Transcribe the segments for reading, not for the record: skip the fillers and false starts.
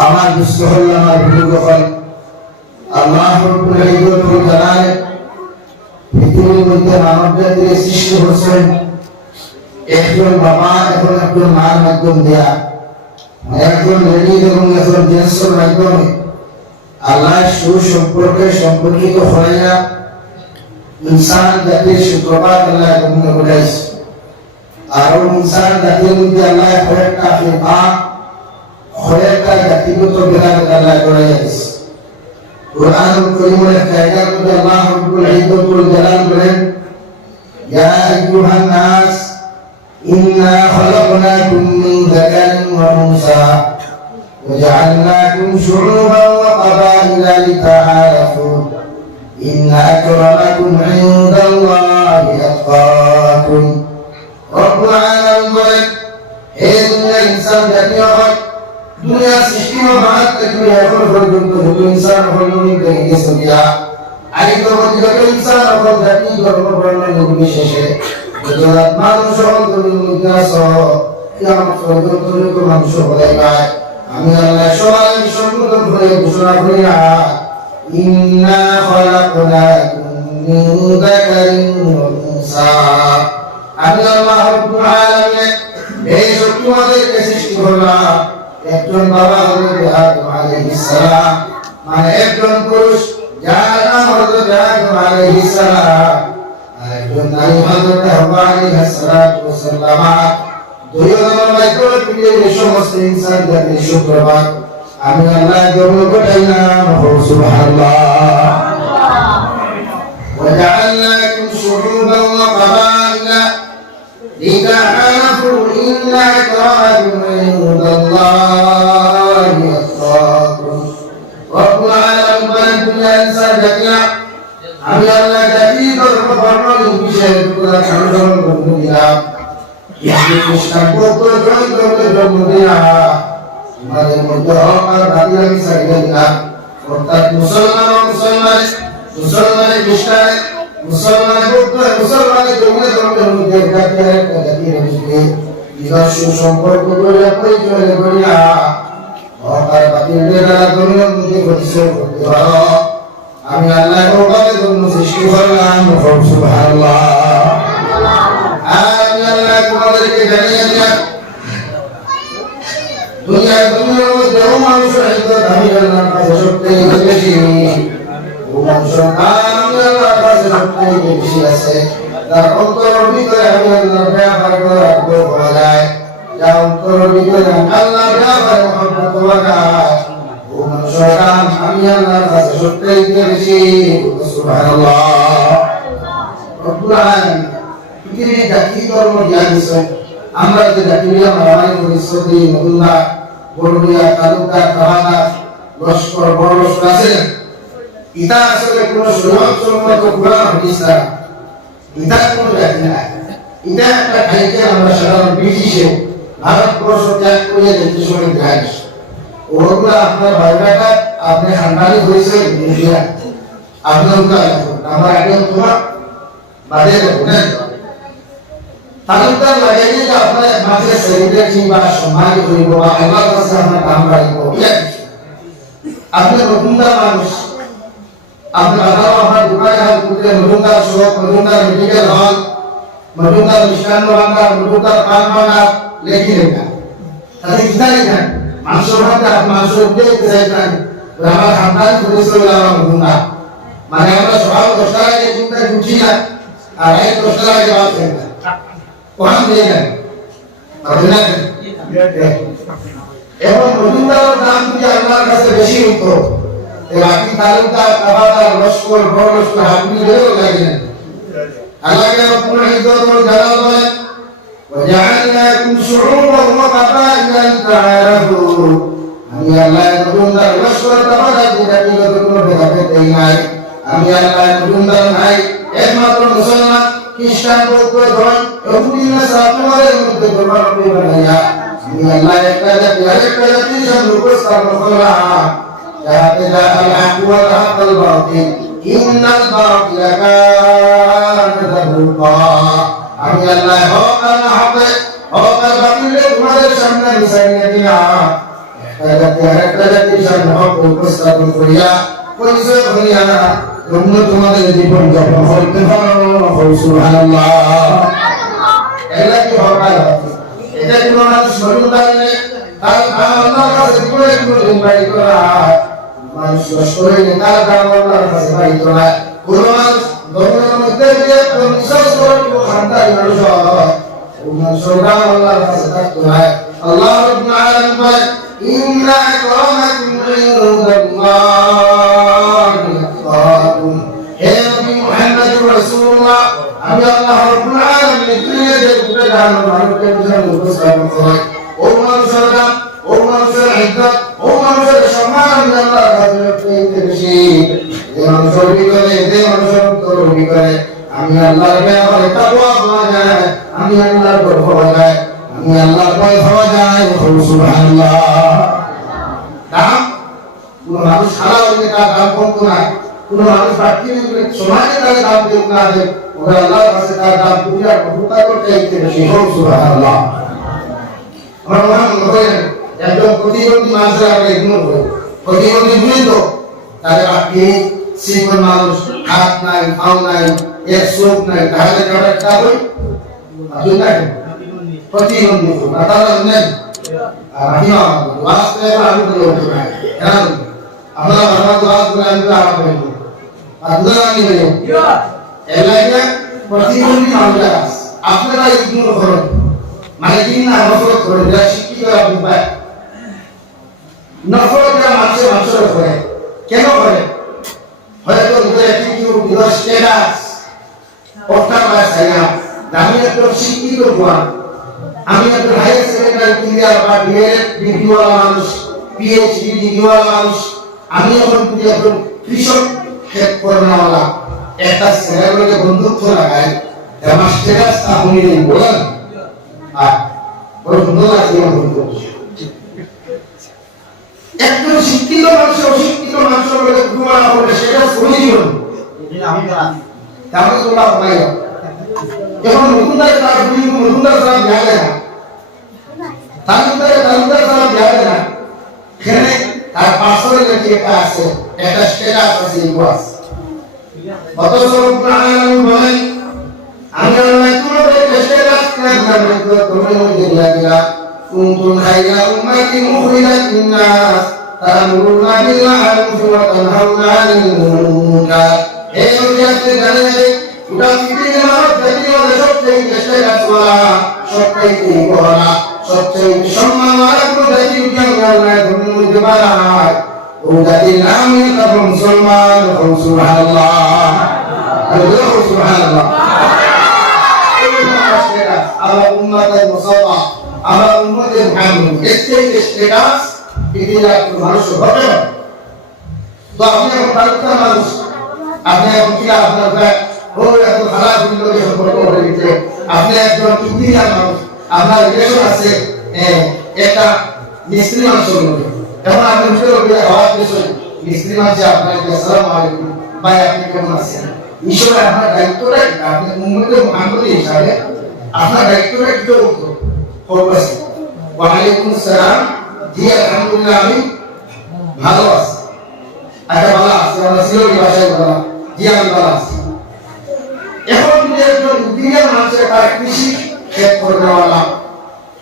আমার দুষ্ট হল আমার বুজুর্গ হল আল্লাহ রব্বুল ইজ্জত জানায় পৃথিবীর মধ্যে মানব জাতির সৃষ্টি হয়েছেন একজন বাবা এবং একজন মার মাধ্যম দেয়া একজন লেডিজ এবং একজন জেন্টসের মাধ্যমে আল্লাহ সুসম্পর্কে সম্পর্কিত হইয়া ইনসান জাতির সুপ্রভাত আল্লাহ গমন করাইছে আর ইনসান জাতির মধ্যে আল্লাহ কয়েকটা ফিরকা কয়েকটা জাতিগত বিরাগ আল্লাহ করাইছে কুরআনুল কারীমের কায়দার মধ্যে আল্লাহ রব্বুল ইজ্জতুল জালাল বলেন ইয়া আইয়ুহান নাস ইন্না খালাকনাকুম মিন যাকারিন ওয়া উনসা وجعلناكم شعوبا وقبائل لتعارفوا إن أكرمكم عند الله أتقاكم رب العالمين হে দুনিয়ার ইনসান জাতীয় হয় দুনিয়ার সৃষ্টি মহান থেকে এখন পর্যন্ত যত ইনসান হল নিয়ে গেছে দিয়া আই তো যত ইনসান হল জাতি ধর্ম বর্ণ নির্বিশেষে যত মানুষ হল দুনিয়াস কিয়ামত পর্যন্ত যত মানুষ হলাই পায় আমি আল্লাহ সবাই সম্পূর্ণ করে ঘোষণা করি ইন্না খালাকনাকুম মিন যাকারিন ওয়া উনসা আমি আল্লাহ রব্বুল আলামিন এই তোমাদেরকে সৃষ্টি করলাম একজন বাবা হযরত আদম আলাইহিস সালাম মানে একজন পুরুষ যার নাম হযরত আদম আলাইহিস সালাম আর একজন নারী হযরত হাওয়া আলাইহিস সালাম দুইজনের মাধ্যমে পৃথিবীর সমস্ত ইনসান জাতির সুপ্রভাত আমি আল্লাহ গৌরব ঘটাইলাম সুবহানাল্লাহ وجعلناكم شعوبا وقبائل لتعارفوا إن أكرمكم عند الله أتقاكم رب العالمين الدنيا إنسان জাতিরা আমি আল্লাহ জাতি ধর্ম বর্ণ নির্বিশেষে পুরো সংগ্রাম করে দিলাম ইসলাম কত জন্ম দিয়া তোমাদের মধ্যে হকার বাদী আমি সাইডে দিলাম অর্থাৎ মুসলমান খ্রিস্টান মুসলমান বৌদ্ধ মুসলমানের ধর্মের মধ্যে একটা জাতি রয়েছে নিজস্ব সম্পর্ক করে পরিচয় করিয়া হকার বাদীর দ্বারা ধর্মের মধ্যে পরিচয় করতে পারো আমি আল্লাহ ওভাবে ধর্ম সৃষ্টি করলাম সুবহানাল্লাহ তোমাদেরকে জানিয়ে দিলাম দুনিয়ার মধ্যে মানুষ আমি আল্লাহর কাছে সবথেকে বেশি ও মানুষ আমি আল্লাহর কাছে সবথেকে বেশি আছে তার অন্তরের ভিতরে আমি আল্লাহর ব্যাপার রাখবো বলা যায় যা অন্তরের ভিতরে আল্লাহর ব্যাপারে মহব্বত লাগায় ও মানুষ আমি আল্লাহর কাছে সবথেকে বেশি সুবহানাল্লাহ রব্বুল আলামিন পৃথিবীর জাতি ধর্ম দিয়া দিছে আমরা যে জাতি নিয়ে মারামারি করি সৌদি মদুল্লা বড়মিয়া তালুকদার কাহাদার লস্কর বড় লস্কর আছে ইটা আসলে কোন শরীয়ত সম্মত কোরআন হাদিস না ইটা কোন জাতি না ইটা একটা খাইতে আমরা সাধারণ ব্রিটিশে ভারতবর্ষ ত্যাগ করে যেতে সময় দেয় ওগুলা আপনার বায়োডাটা আপনি খানদানি হয়েছে ইন্ডিয়া আপনার আমার আগে তোমার বাদে বলেন তালুকদার লাগাইলে যে আপনার মাঝে সেলিব্রিটি বা সম্মান করিব বা আল্লাহর কাছে আপনার কাম রাখিব আপনি নতুনদার মানুষ আপনি বাজার আপনার দোকানে হাত করতে নতুনদার শপ নতুনদার মেডিকেল হল নতুনদার মিষ্টান্ন ভান্ডার নতুনদার পান ভান্ডার লেখিলেন না তাহলে কি জানেন মানুষের মধ্যে মানুষের উদ্যোগ চাইছেন আমার খানদানি পরিচয় আমার নতুনদার মানে আমরা সকাল 10টার আগে চিন্তায় উঠি না আর 10টার আগে বাঁচেন না কোরআন দিয়ে নেন এবং রবীন্দ্রনাথ নাম যদি আল্লাহর কাছে বেশি হতো বাকি তালুকদার কাবাদার লস্কর বড় লস্কর হাবলি হয়েও লাগেন আল্লাহকে রব্বুল ইজ্জত ওয়াল জালাল বলেন وجعلناكم شعوبا وقبائل لتعارفوا আমি আল্লাহ রবীন্দ্রনাথ লস্কর কাবাদার জাতিগত কোনো ভেদাভেদ দেই নাই আমি আল্লাহ রবীন্দ্রনাথ নাই একমাত্র মুসলমান খ্রিস্টান বৌদ্ধ ধর্ম ইহুদি নাসারাদের মধ্যে ধর্ম বানাইয়া আমি আল্লাহ একটা জাতি আরেকটা জাতির সাথে উপস্থাপন করলাম যাতে আল হক ওয়াল হাকাল বাতিল ইন্নাল বাতিলা কানা যাহুকা আমি আল্লাহ হক আর বাতিলের তোমাদের সামনে মিশাইয়া দিলাম জাতি আরেকটা জাতির সামনে হক উপস্থাপন করিয়া পরিচয় করিয়া তোমরা তোমাদের জীবন যাপন করতে পারো। সুবহানাল্লাহ। এগুলা কি হবে? এটা কোনো মানুষ মরুদার নেই, তার আল্লাহর কাছে কোনো ইনভাইট করা মানুষ করে তার আল্লাহর কাছে ইনভাইট করা কোনো মানুষ ধর্মের মধ্যে দিয়ে বিশ্বাস করে কোনো খানদার মানুষ সরকার আল্লাহর কাছে থাকতে হয়। আল্লাহ রাব্বুল আলামিন বলেন ইন্না আকরামাকুম ইনদাল্লাহি আতকাকুম। হে নবী মুহাম্মদুর রাসূলুল্লাহ, আমি আল্লাহ রাব্বুল আলামিন দুনিয়াতে পুরো জাহান মানুষকে বুঝানো উপস্থাপন করি। ও মানুষের দাম, ও মানুষের ইজ্জত, ও মানুষের সম্মান আমি আল্লাহর কাছে পেতে বেশি। যে মানুষের ভিতরে যে মানুষের ভিতরে আমি আল্লাহর ব্যাপারে তাকওয়া পাওয়া যায়, আমি আল্লাহর ভয় পাওয়া যায়, আমি আল্লাহর ভয় পাওয়া যায়। সুবহানাল্লাহ। দাম কোন মানুষ সারা হইলে তার দাম কমতো না, কোন মানুষ বাড়তি সমাজে তার দাম দেব না দেব, ওরা আল্লাহর কাছে তার দাম দুনিয়ার বহুতা করতে চাইতে বেশি। সুবহানাল্লাহ। আমার মনে হয় একদম প্রতিবন্ধী মানুষের আমরা ইগনোর করি। প্রতিবন্ধী বুঝি তো তাদের আপনি সিঙ্গল মানুষ, হাত নাই, পাও নাই, এক চোখ নাই, তাহলে একটা বই প্রতিবন্ধী তারা নেন। আমি আপনারা প্রতিবন্ধী মানুষ আপনারা ইগনোর করেন, মানে কি না নফরত করে, যারা শিক্ষিত উপায় নফরত মানুষের করে কেন করে? হয়তো কেউ স্টেটাস অর্থাৎ আমি একজন শিক্ষিত হওয়ার, আমি একজন হায়ার সেকেন্ডারি ক্লিয়ার বা ডিএলএড ডিগ্রিওয়ালা মানুষ, পিএইচডি ডিগ্রিওয়ালা মানুষ, আমি এখন একজন কৃষক ক্ষেত কর্মওয়ালা, একটা ছেলেগুলোকে বন্ধুত্ব লাগায় আমার স্টেটাস আপনি বলেন একজন শিক্ষিত মানুষের অশিক্ষিত মানুষের মধ্যে তুলনা করলে সেটা শুনে জীবন তাহলে তোমরা পাই এখন নতুনদার তার নতুনদার সারা যাবে না, তালুকদার সারা যাবে না, এখানে তার পার্সোনাল একটা আছে, একটা স্ট্যাটাস আছে, ইগো আছে। অথচ আল্লাহ বলেন আমি আল্লাহ তোমাদের স্ট্যাটাস তোমার মধ্যে দিয়া কুনতুম খায়রা উম্মাতিন উখরিজাত লিন-নাস তা'মুরুনা বিল মা'রুফি ওয়া তানহাউনা 'আনিল মুনকার। হে নবী আপনি জানেন গোটা পৃথিবীর মানব জাতির মধ্যে সবচেয়ে স্ট্যাটাসওয়ালা, সবচেয়ে বড়, সবচেয়ে সম্মানওয়ালা কোন জাতি আমি আল্লাহ ধর্মের মধ্যে বানাই, ও জাতির নামই তার মুসলমান। সুবহানাল্লাহ। আল্লাহু সুবহানাল্লাহ। আমার উম্মতের মুসাফা, আমার উম্মতের মুহাম্মদ স্ট্যাটাস পৃথিবীর মানুষ হবে না। তো আপনি এখন তালুকদার মানুষ, আপনি এখন কি আপনার ও এত খারাপ লোকের সম্পর্ক হয়ে গেছে, আপনি একজন ইঞ্জিনিয়ার মানুষ, আপনার রিলেশন আছে একটা মিস্ত্রি মানুষের মধ্যে, এখন আপনি হওয়ার বিষয় মিস্ত্রি মানুষে আপনাকে আসসালামু আলাইকুম ভাই আপনি কেমন আছেন, ঈশ্বর আপনার দায়িত্বটা আপনি উম্মতের মুহাম্মদ হিসাবে আপনার দায়িত্বটা একটু করবো। ওয়ালাইকুম সালাম, জি আলহামদুলিল্লাহ আমি ভালো আছি। আচ্ছা ভালো আছি, আমরা সিলেটি ভাষায় বলা জি আমি ভালো আছি। এখন যদি একজন ইঞ্জিনিয়ার মানুষের তার কৃষি ক্ষেত কর্মওয়ালা,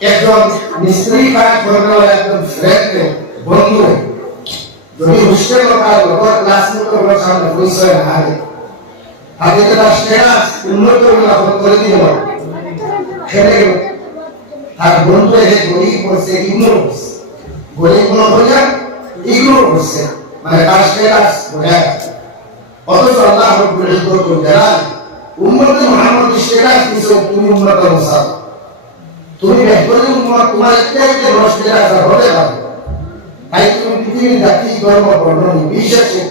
একজন মিস্ত্রি কাজ কর্মওয়ালা, একজন ফ্রেন্ড বন্ধু যদি হোস্টেল কাজ ক্লাসমেট সামনে পরিচয় না আগে আগে তার স্ট্যাটাস উন্নত করে দিতে হবে, খেলে তার বন্ধু এসে গরিব করছে, ইগনোর করছে, গরিব কোনো হইয়া ইগনোর করছে, মানে তার স্ট্যাটাস বোঝা যাচ্ছে। অথচ আল্লাহ রাব্বুল ইজ্জত জালাল উম্মতে মুহাম্মদ স্ট্যাটাস দিছো, তুমি উম্মতের মুসাফা, তুমি বেহতরিন উম্মত, তোমার একটাই যে স্ট্যাটাস হতে পারে। তাই তুমি পৃথিবীর জাতি ধর্ম বর্ণ নির্বিশেষে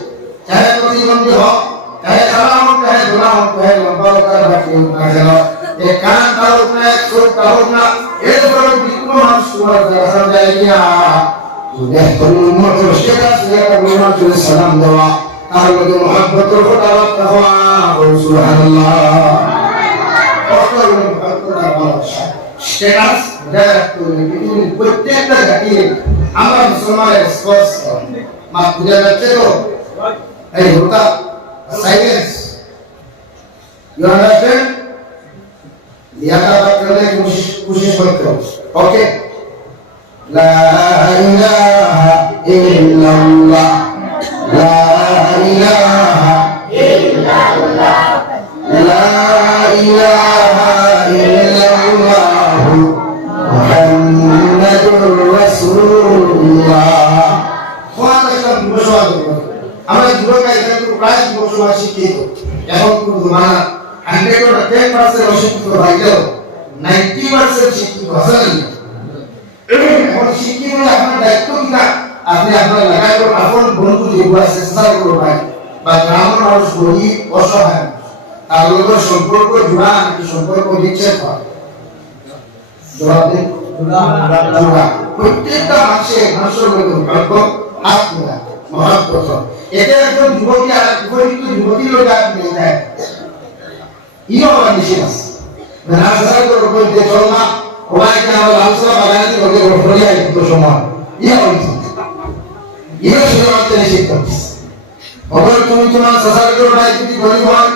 চাহে প্রতিবন্ধী হোক, চাহে খারাপ হোক, চাহে গোলা হোক, চাহে লম্বা হোক, আর বাকি হোক না কেন, এ কান কারোক না, চোখ কারোক না, এর বড় বিক্রম মানুষ তোমার দেখা যায় না। তুমি বেহতরিন উম্মতের স্ট্যাটাস একটা সালাম দেওয়া, তার মধ্যে মহব্বতের ফোঁটা রাখা। সুবহানাল্লাহ। স্ট্যাটাস পৃথিবীর প্রত্যেকটা জাতির আমরা মুসলমানের রেসপন্স মা বুঝা যাচ্ছে তো এই হোতা সাইলেন্স ইউ আন্ডারস্ট্যান্ড লিয়াকা বাত করলে কোশিশ করতে হবে ওকে লা ইলাহা ইল্লাল্লাহ লা ইলাহা ইল্লাল্লাহ লা ইলাহা ইল্লাল্লাহ মুহাম্মাদুর রাসূলুল্লাহ আমরা যুবকরা এখানে প্রায় বছর শিক্ষিত এখন মানে 100 or 10% অশিক্ষিত ভাইলেও 90% শিক্ষিত আছেন এখন শিক্ষিত হলে আপনার দায়িত্ব কিনা আপনি আপনার এলাকায় আপন বন্ধু যেগুলো আছে চেষ্টা করবেন বা গ্রামের মানুষ গরিব অসহায় তার লোকের সম্পর্ক জোড়া নাকি সম্পর্ক বিচ্ছেদ হয় জবাব দিন জোড়া প্রত্যেকটা মানুষের ভাগ্য হাত মেলা মহাপ্রথ এটা একজন যুবতী আর যুবতীর লোক আপনি যায় ইও আমার নিষেধ আছে নার্সারি করে বলতে চল না ওরাইকে আমার লালসা বাগানে ওকে ঘরে একটু সময় বলছে শুধু মাত্র নিষেধ করছিস অগর তুমি তোমার সাসার করে ভাই যদি গরিব হয়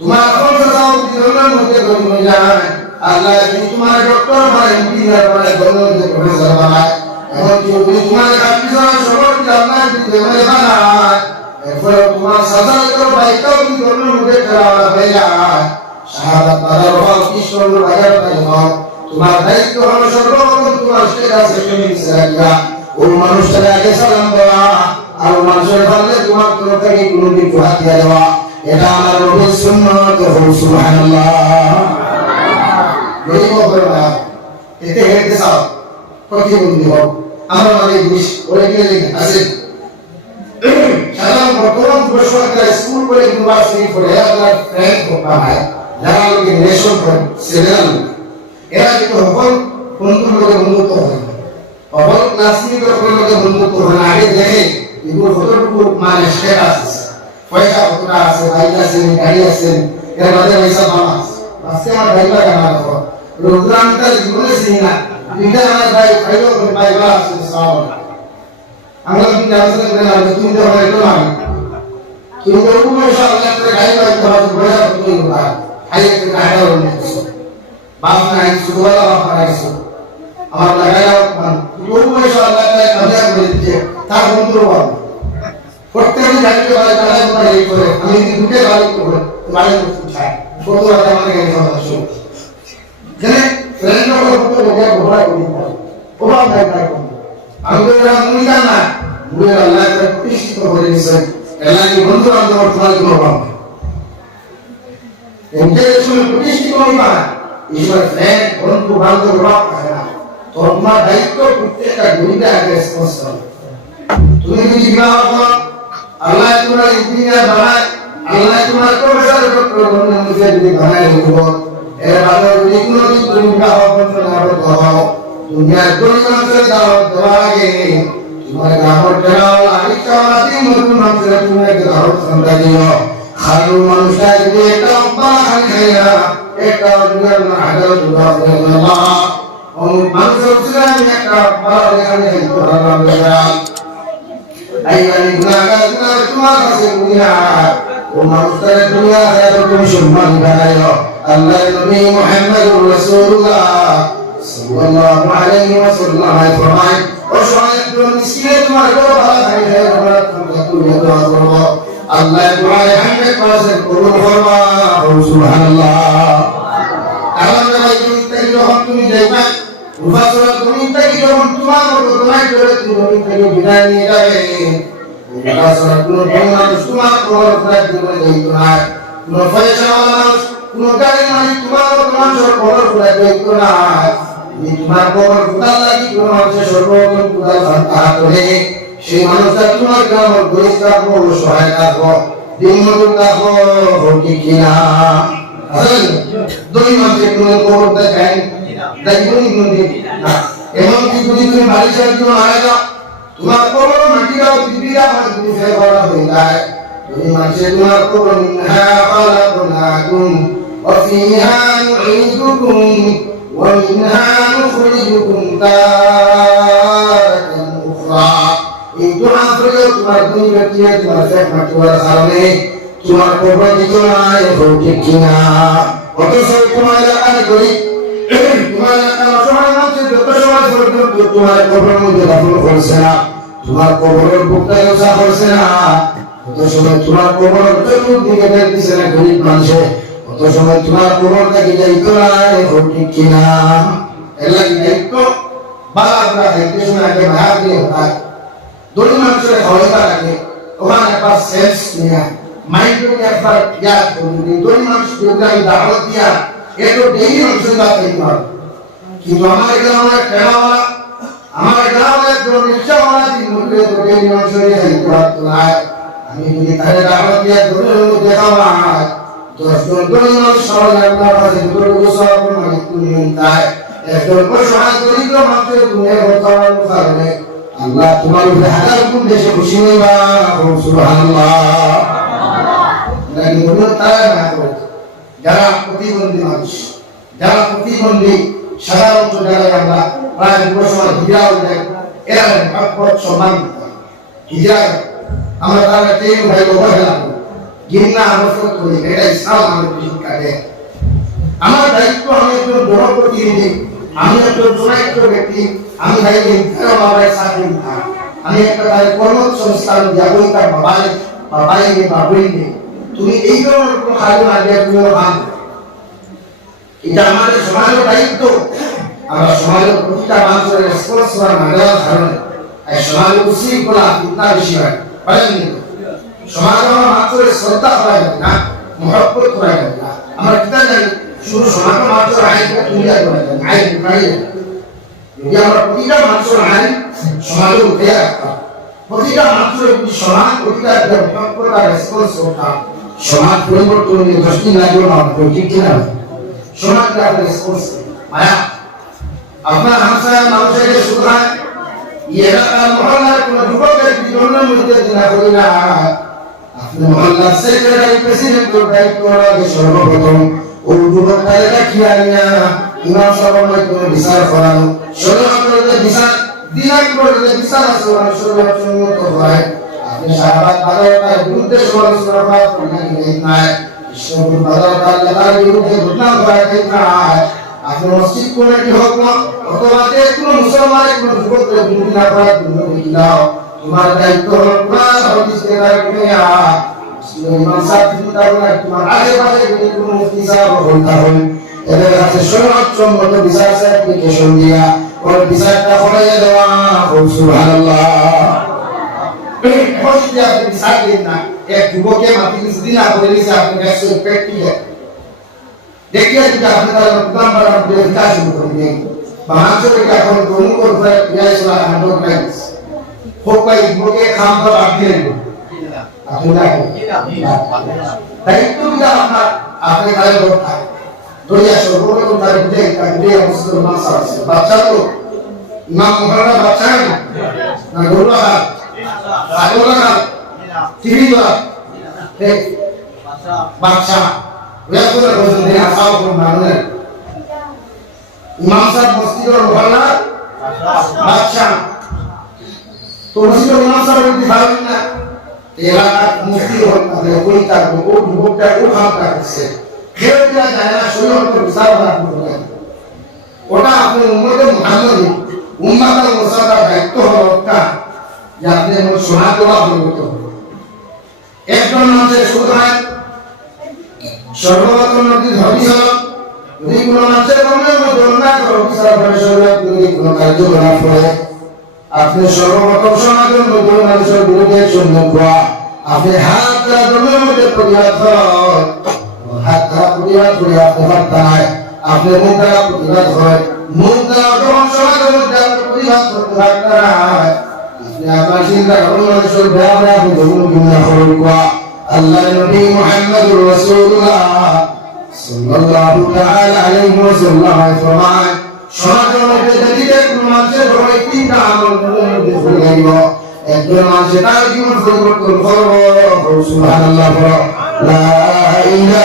তোমার আপন সাসাও যদি ধর্মের মধ্যে গরিব হয়ে যায় আল্লাহ যদি তোমার ডক্টর বা ইঞ্জিনিয়ার বানায় ধর্মের মধ্যে প্রফেসর বানায় এখন যদি তোমার কাপিসা সবার যদি আল্লাহ যদি ধর্মে বানায় এরপরে তোমার সাসার করে ভাইটাও যদি ধর্মের মধ্যে ফেরা হয়ে যায় শাহাদাত বাজার হও কৃষ্ণ বাজার হও তোমার দায়িত্ব হলো সর্বপ্রথম তোমার স্টেটাসে তুমি ইসরাইলা ওই মানুষটাকে আগে সালাম দেওয়া আর মানুষের পারলে তোমার তরফ থেকে কোনোদিন হাত দিয়ে দেওয়া এটা আমার নবীর সুন্নাত সুবহানাল্লাহ গরিব হবে না এতে হেঁটে চাও প্রতিবন্ধী হোক আমার মানে জিনিস ওরে গেলে আছে সাধারণ বর্তমান বর্ষকার স্কুল করে ইউনিভার্সিটি পড়ে আপনার ফ্রেন্ড হয় যারা লোকে রিলেশন করে সিরিয়াল এরা কিন্তু সকল বন্ধুর লোকে বন্ধুত্ব হয় সকল ক্লাসমেটের লোকে বন্ধুত্ব হয় আগে দেখে এগুলো কতটুকু মানে স্ট্যাটাস আছে পয়সা কতটা আছে বাইক আছে গাড়ি আছে এর মধ্যে পয়সা পাওয়া আছে আজকে আমার ভাইবা কেন দেখো রোদ্রান্তার জীবনে সিং না তিনটা আমার ভাই ভাইও করে ভাইবা আছে সব আমরা কিন্তু আসলে না তুমি তো হয় তো না তুমি তো পয়সা আল্লাহ করে গাড়ি বাইক করা তো পয়সা তুমি না খাই একটা টাকা হলো বাপ নাই সুবহানাল্লাহ বাপ নাই আমার লাগাও তুমি পয়সা আল্লাহ করে কাজা করে দিতে তার বন্ধু বল প্রত্যেকটি গাড়িতে ভাই টাকা করে এই করে আমি দুটো গাড়ি করে গাড়ি চাই কত টাকা আমাকে গাড়ি কথা শুন জানে ফ্রেন্ড লোক কত লোক ঘোড়া করে ও বাপ নাই তাই আমি তো এরা মুই জানা মুই আল্লাহ করে প্রতিষ্ঠিত করে দিয়েছেন এলাকি বন্ধু বান্ধব তোমার কোনো বাপ ইন্টারন্যাশনাল প্রতিষ্ঠিত হইবা ঈশ্বর ফ্রেন্ড বন্ধু বান্ধব বাপ থাকে না তোমার দায়িত্ব প্রত্যেকটা গরিবটা আগে রেসপন্সিবল তুমি যদি বিবাহ করো আল্লাহ তোমার ইঞ্জিনিয়ার বানায় আল্লাহ তোমার প্রফেসর ডক্টর বানায় যদি বানায় দেব এর ভালো যদি কোনো তুমি বিবাহ করতে না পারো দুনিয়ার কোন মানুষের দাওয়াত দেওয়ার আগে তোমার দাওয়াত দাও আরেকটা মাটি নতুন মানুষের তুমি একটা দাওয়াত সন্ধ্যা দিও খালু মানুষটা যদি একটা অব্বালা খালি খাইয়া একটা দুনিয়ার না হাজার দুধা করে না মানুষের ছিলেন একটা অব্বালা খালি খাইতে পারলাম আইয়ানি গুনাহগার গুনাহ তোমার কাছে দুনিয়া ও মানুষের দুনিয়া এত তুমি সম্মান বানাইও আল্লাহর নবী মুহাম্মদুর রাসূলুল্লাহ সাল্লাল্লাহু আলাইহি ওয়াসাল্লাম ফরমায় ও শয়তান মিসকিনে তোমার বড় ভালো খাইলে তোমরা তুমি দোয়া করো আল্লাহ তোমার 100% কবুল করবা সুবহানাল্লাহ আল্লাহ ভাই তুমি যাইবা মুফাসসির তুমি যখন তোমার মতো তোমার করে তুমি বিদায় নিয়ে যাবে মুফাসসির তোমার খবর করে যাইতো না কোনো পয়সা মানুষ কোনো গাড়ি মালিক তোমার মানুষের খবর করে যাইতো না তোমার খবর কোথায় লাগি কোনো মানুষের সর্বপ্রথম কোথায় ভাত করে সেই মানুষটা তোমার গ্রামের গরিব থাকবো সহায় থাকবো দিন মতো থাকবো হকি কিনা দুই মাসে কোনো খবর দেখায় দেখুন না এবং কি যদি তুমি বাড়ি ছেড়ে তুমি মারা যাও তোমার খবর মাটিরা পৃথিবীরা আমার তুমি ফেরা হয়ে যায় দুই মাসে তোমার খবর মিনহা খালাকনাকুম ওয়া ফিহা নুঈদুকুম ومنها نخرجكم تارة أخرى এই দোয়া করে তোমার দুই ব্যক্তি তোমার ফেকমাত করার কারণে তোমার কবর দিতে নাই ঠিক কিনা অথচ তোমার এলাকায় করি তোমার এলাকার অসহায় মানুষের যত সমাজ পর্যন্ত তোমার কবরের মধ্যে দাফন করছে না তোমার কবরের বুকটা রোজা করছে না অত সময় তোমার কবরের চতুর্দিকে দেখতেছে না গরিব মানুষে অত সময় তোমার কবরটাকে যাইতো নাই ঠিক কিনা এর লাগে দায়িত্ব বালাগুলা দায়িত্ব সময় আগে ভাগ দিয়ে হয় দড়ি মানুষের ক্ষমতা লাগে ওখানে একবার সেন্স নিয়ে মাইন্ডকে একবার ইয়াদ করুন দড়ি মানুষ যোগাই দাওয়াত দিয়া এত ডেইলি মানুষের কাছে দিতে হবে কিন্তু আমার গ্রামে ঠেলাওয়ালা আমার গ্রামে একজন রিক্সাওয়ালা দিন মুখে তো ডেইলি মানুষের দায়িত্ব হাতে নাই আমি যদি তাহলে দাওয়াত দিয়া দড়ির মধ্যে দেখাবা 10 জন দড়ি মানুষ সবাই আপনার কাছে দড়ি গোসল মানে তুমি তাই একজন সহায় দরিদ্র মানুষের গুণে হতার কারণে আল্লাহ তোমার উপরে হাজার গুণ দেশে খুশি হইবা সুবহানাল্লাহ নাকি বলুন তারা না করে যারা প্রতিবন্ধী মানুষ যারা প্রতিবন্ধী সাধারণত যারা আমরা প্রায় সময় হিজড়া যায় এরা ভাগবত সম্মান হিজড়া আমরা তারা ট্রেন ভাই অবহেলা করি ঘৃণা আবশ্যক করি এটা ইসলাম আমাদের শিক্ষা দেয় আমার দায়িত্ব আমি একজন জনপ্রতিনিধি আমি একজন চূড়ান্ত ব্যক্তি আমি ভাই বাবায় চাকরি আমি একটা তাই কর্মসংস্থান যাবো তার বাবাই বা বইনে তুমি এই ধরনের কোনো কাজ আগে তুমিও ভাব এটা আমাদের সমাজের দায়িত্ব আমরা সমাজের প্রতিটা মানুষের রেসপন্স করা না দেওয়ার কারণে এই সমাজের উশৃঙ্খলা ইতনা বেশি হয় বলেন সমাজ আমরা মানুষের শ্রদ্ধা করা যায় না মহব্বত করা যায় না আমরা কিতা জানি শুধু সমাজ মানুষের আইনকে তুলিয়া করা যায় আইন নাই যদি আমরা প্রতিটা মানুষের আইন সমাজে উঠে রাখতাম প্রতিটা মানুষের সমান অধিকার মহব্বত আর রেসপন্স করতাম সমাজ পরিবর্তন নিয়ে 10 দিন লাগবে না ঠিক কিনা সমাজকে আপনি রেসপন্স মায়া আপনার হামসায় মানুষের সুধায় এলাকার মহল্লার কোন যুবকের জীবনের মধ্যে দিনা করি না আপনি মহল্লার সেক্রেটারি প্রেসিডেন্টের দায়িত্ব রাখে সর্বপ্রথম ওই যুবকটা এটা খেয়ালিয়া ইমাম সাহেবের কোন বিচার করানো শরীয়তের বিচার দিনাক করে বিচার আছে শরীয়ত সম্মত হয় আপনি শাহবাগ বাজারের বিরুদ্ধে সমালোচনা করেন নাই ঈশ্বর বাজারের লাগার বিরুদ্ধে ঘটনা করা ঠিক নাই আপনি মসজিদ কমিটি হোক না অথবা যে কোনো মুসলমানের কোনো যুবকের বিরুদ্ধে না করা তুমি দাও তোমার দায়িত্ব হলো কোরআন হাদিসকে রাখবে ইমাম সাহেব তোমার আশেপাশে যদি কোনো মুফতি সাহেব বলতে হবে এদের কাছে শরীয়ত সম্মত বিচার অ্যাপ্লিকেশন দিয়া ওর বিচারটা করে দেওয়া সুবহানাল্লাহ আপনি বিচার দিন না এক যুবকে মাটি দিন করে দিয়েছে আপনি কাছে প্র্যাকটিক্যাল দেখিয়ে যদি আপনি তার উদাম বাড়ানোর বিচার শুরু করে দিন বা মানুষকে এখন গ্রহণ করতে প্রায়শলা হ্যান্ডল প্রাইস হোক ভাই যুবকে খাম তো আপনি আপনি দায়িত্ব দিলে আপনার আপনি তাই লোক থাকে দরিয়া সর্বপ্রথম তার বিজয় মুসলমান আছে বাচ্চা তো ইমাম মহল্লা বাচ্চা না গরুলা রাগোলা টিভিলা বাচ্চা ওয়াকুলা বলছেন যে আসাও কোন মানে ইমাম সাহেব মসজিদের মহল্লা বাচ্চা তো মসজিদের ইমাম সাহেব যদি ভালো না এলাকা মুফতি হল ওই তার ও যুবকটা ও খামটা করছে খেয়ে দেওয়া যায় না শরীয়তের বিচার করতে ওটা আপনি উম্মতে মুহাম্মদী উম্মাতের মুসাদার দায়িত্ব হলো ওটা যে আপনি সমাজ দোয়া করতে হবে একজন মানুষের সুধায় সর্বপ্রথম নদী ধর্মী হল যদি কোনো মানুষের কর্মের মধ্যে অন্যায় করে বিচার করে শরীয়ত যদি কোনো কার্যকলাপ করে আপনি সর্বপ্রথম সমাজের মধ্যে মানুষের বিরুদ্ধে সম্মুখ হওয়া আপনি হাত ধর্মের মধ্যে প্রতিবাদ করেন হাত দ্বারা প্রতিবাদ করে আপনি পারতেন আপনি মুখ দ্বারা প্রতিবাদ করেন মুখ দ্বারা যখন সমাজের মধ্যে আপনি প্রতিবাদ করতে পারতেন আপনি আপনার চিন্তা করেন মানুষের ব্যাপারে আপনি ধর্ম কিনা করেন আল্লাহ নবী মুহাম্মদুর রাসূলুল্লাহ সাল্লাল্লাহু তাআলা আলাইহি ওয়াসাল্লাম ফরমান সমাজের মধ্যে যদি কোনো মানুষের ধর্ম তিনটা আমল মধ্যে ভুল গেল একজন মানুষের তার জীবন পরিবর্তন করব সুবহানাল্লাহ লা ইলাহা